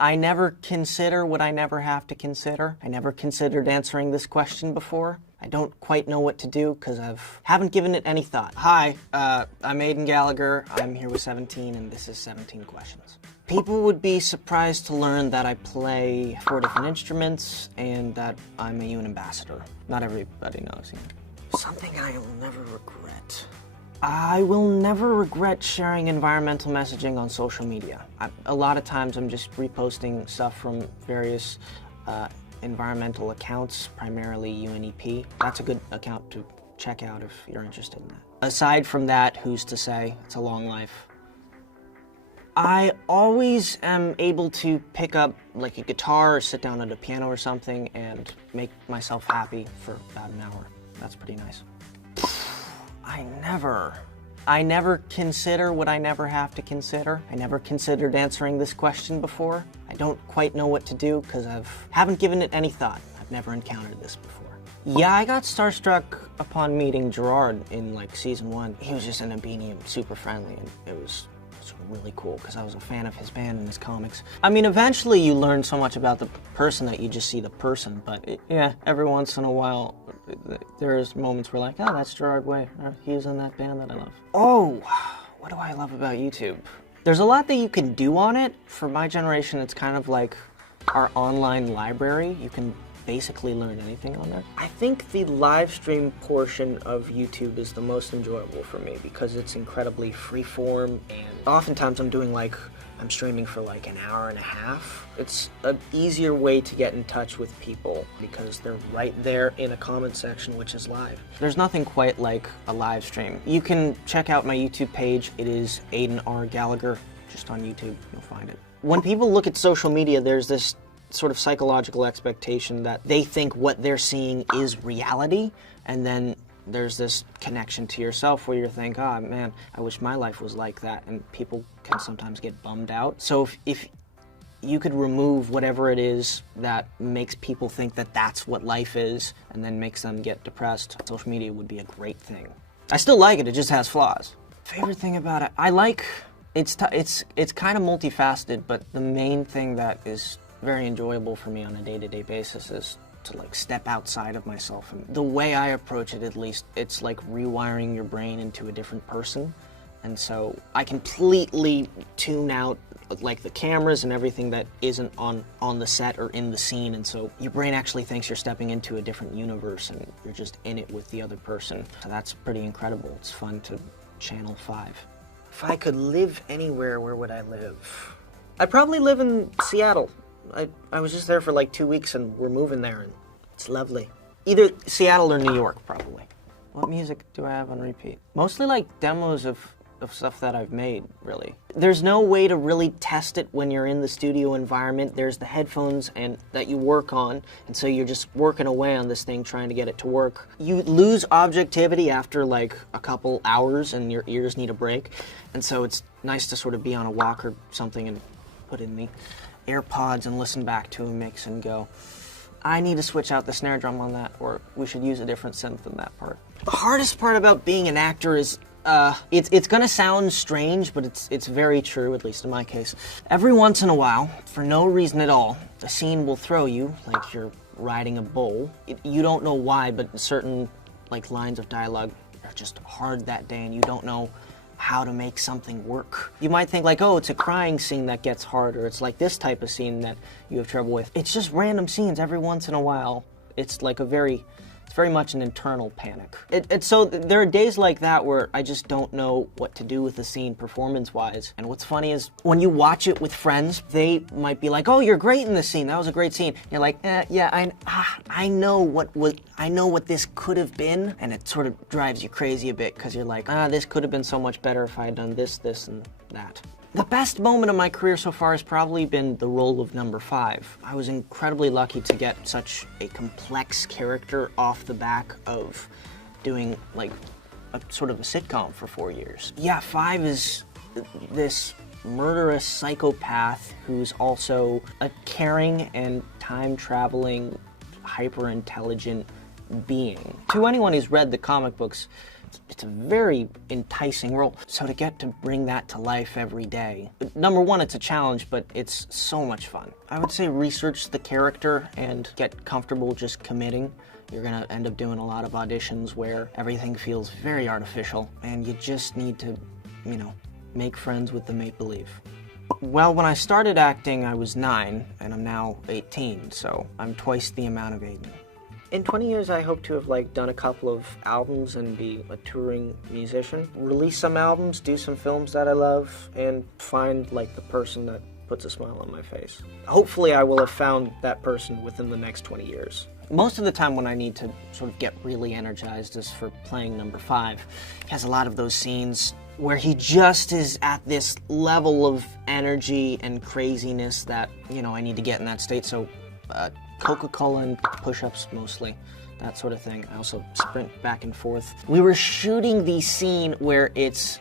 I never consider what I never have to consider. I never considered answering this question before. I don't quite know what to do because haven't given it any thought. Hi, I'm Aidan Galлагер. I'm here with 17 and this is 17 questions. People would be surprised to learn that I play 4 different instruments and that I'm a UN ambassador. Not everybody knows. You know. Something I will never regret. I will never regret sharing environmental messaging on social media. A lot of times I'm just reposting stuff from various environmental accounts, primarily UNEP. That's a good account to check out if you're interested in that. Aside from that, who's to say? It's a long life. I always am able to pick up like a guitar or sit down at a piano or something and make myself happy for about an hour. That's pretty nice. I never consider what I never have to consider. I never considered answering this question before. I don't quite know what to do because haven't given it any thought. I've never encountered this before. Yeah, I got starstruck upon meeting Gerard in like season 1. He was just in a beanie and super friendly, and it was really cool because I was a fan of his band and his comics. I mean, eventually you learn so much about the person that you just see the person, but yeah, every once in a while there's moments where like, oh, that's Gerard Way. He was in that band that I love. Oh, what do I love about YouTube? There's a lot that you can do on it. For my generation, it's kind of like our online library. You can basically learn anything on there. I think the live stream portion of YouTube is the most enjoyable for me because it's incredibly freeform, and oftentimes I'm streaming for like an hour and a half. It's an easier way to get in touch with people because they're right there in a comment section, which is live. There's nothing quite like a live stream. You can check out my YouTube page. It is Aidan R. Galлагер. Just on YouTube, you'll find it. When people look at social media, there's this sort of psychological expectation that they think what they're seeing is reality, and then there's this connection to yourself where you think, oh man, I wish my life was like that, and people can sometimes get bummed out. So if you could remove whatever it is that makes people think that that's what life is and then makes them get depressed, social media would be a great thing. I still like it just has flaws. Favorite thing about it, it's kind of multifaceted, but the main thing that is very enjoyable for me on a day-to-day basis is to like step outside of myself. And the way I approach it, at least, it's like rewiring your brain into a different person. And so I completely tune out like the cameras and everything that isn't on the set or in the scene, and so your brain actually thinks you're stepping into a different universe and you're just in it with the other person. So that's pretty incredible. It's fun to channel 5. If I could live anywhere, where would I live? I'd probably live in Seattle. I was just there for like 2 weeks and we're moving there and it's lovely. Either Seattle or New York, probably. What music do I have on repeat? Mostly like demos of stuff that I've made, really. There's no way to really test it when you're in the studio environment. There's the headphones that you work on, and so you're just working away on this thing trying to get it to work. You lose objectivity after like a couple hours and your ears need a break, and so it's nice to sort of be on a walk or something and put in the AirPods and listen back to a mix and go, I need to switch out the snare drum on that, or we should use a different synth in that part. The hardest part about being an actor is, it's gonna sound strange, but it's very true, at least in my case. Every once in a while, for no reason at all, a scene will throw you, like you're riding a bull. You don't know why, but certain like lines of dialogue are just hard that day and you don't know how to make something work. You might think like, oh, it's a crying scene that gets hard, or it's like this type of scene that you have trouble with. It's just random scenes every once in a while. It's like it's very much an internal panic. So there are days like that where I just don't know what to do with the scene performance-wise. And what's funny is when you watch it with friends, they might be like, oh, you're great in this scene. That was a great scene. And you're like, yeah, I know what this could have been. And it sort of drives you crazy a bit because you're like, this could have been so much better if I had done this, and that. The best moment of my career so far has probably been the role of number 5. I was incredibly lucky to get such a complex character off the back of doing like a sort of a sitcom for 4 years. Yeah, 5 is this murderous psychopath who's also a caring and time-traveling, hyper-intelligent being. To anyone who's read the comic books, it's a very enticing role. So to get to bring that to life every day, number one, it's a challenge, but it's so much fun. I would say research the character and get comfortable just committing. You're gonna end up doing a lot of auditions where everything feels very artificial, and you just need to, you know, make friends with the make-believe. Well, when I started acting, I was 9, and I'm now 18, so I'm twice the amount of Aiden. In 20 years, I hope to have done a couple of albums and be a touring musician. Release some albums, do some films that I love, and find the person that puts a smile on my face. Hopefully, I will have found that person within the next 20 years. Most of the time when I need to sort of get really energized is for playing number 5. He has a lot of those scenes where he just is at this level of energy and craziness that, I need to get in that state. So, Coca-Cola and push-ups mostly, that sort of thing. I also sprint back and forth. We were shooting the scene where it's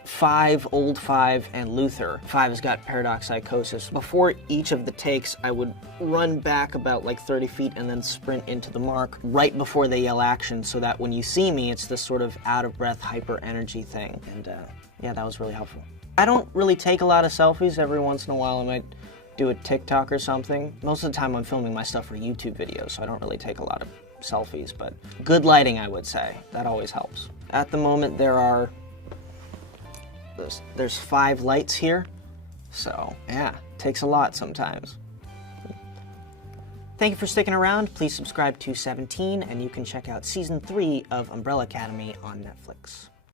old Five, and Luther. Five has got paradoxicosis. Before each of the takes, I would run back about 30 feet and then sprint into the mark right before they yell action, so that when you see me, it's this sort of out-of-breath, hyper-energy thing. And yeah, that was really helpful. I don't really take a lot of selfies. Every once in a while I might do a TikTok or something. Most of the time I'm filming my stuff for YouTube videos, so I don't really take a lot of selfies, but good lighting, I would say. That always helps. At the moment there's 5 lights here, so yeah, takes a lot sometimes. Thank you for sticking around. Please subscribe to 17, and you can check out Season 3 of Umbrella Academy on Netflix.